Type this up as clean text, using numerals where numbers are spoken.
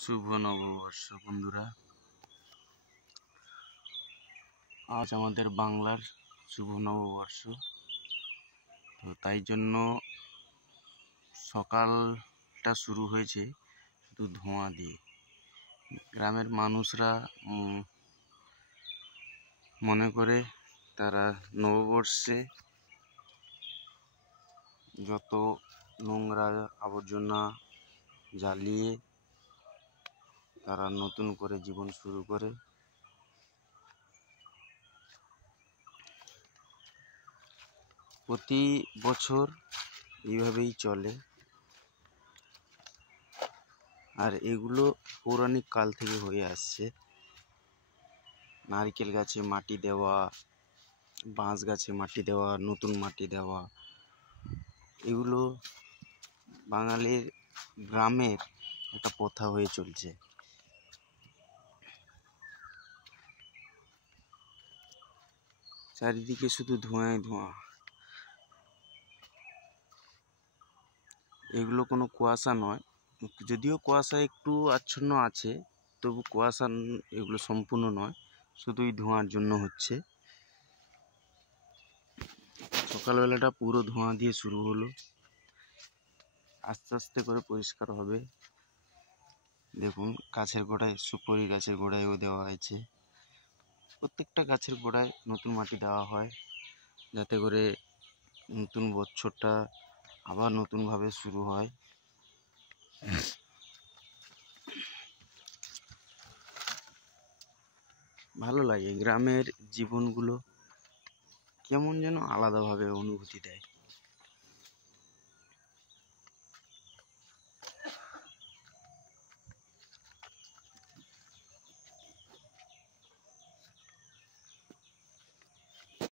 শুভ নববর্ষ বন্ধুরা। আজ আমাদের বাংলার শুভ নববর্ষ। তো তাই জন্য সকালটা শুরু হয়েছে শুধু ধোঁয়া দিয়ে। গ্রামের মানুষরা মনে করে তারা নববর্ষে যত নোংরা আবর্জনা জ্বালিয়ে তারা নতুন করে জীবন শুরু করে। প্রতি বছর এইভাবেই চলে, আর এগুলো পৌরাণিক কাল থেকে হয়ে আসছে। নারকেল গাছে মাটি দেওয়া, বাঁশ গাছে মাটি দেওয়া, নতুন মাটি দেওয়া, এগুলো বাঙালির গ্রামের একটা প্রথা হয়ে চলছে। চারিদিকে শুধু ধোঁয়ায় ধোঁয়া। এগুলো কোনো কুয়াশা নয়, যদিও কুয়াশা একটু আচ্ছন্ন আছে, তবু কুয়াশা এগুলো সম্পূর্ণ নয়, শুধুই ধোঁয়ার জন্য হচ্ছে। সকালবেলাটা পুরো ধোঁয়া দিয়ে শুরু হলো, আস্তে আস্তে করে পরিষ্কার হবে। দেখুন, গাছের গোড়ায়, সুপারি গাছের গোড়ায়ও দেওয়া হয়েছে। প্রত্যেকটা গাছের গোড়ায় নতুন মাটি দেওয়া হয়, যাতে করে নতুন বছরটা আবার নতুনভাবে শুরু হয়। ভালো লাগে, গ্রামের জীবনগুলো কেমন যেন আলাদাভাবে অনুভূতি দেয়।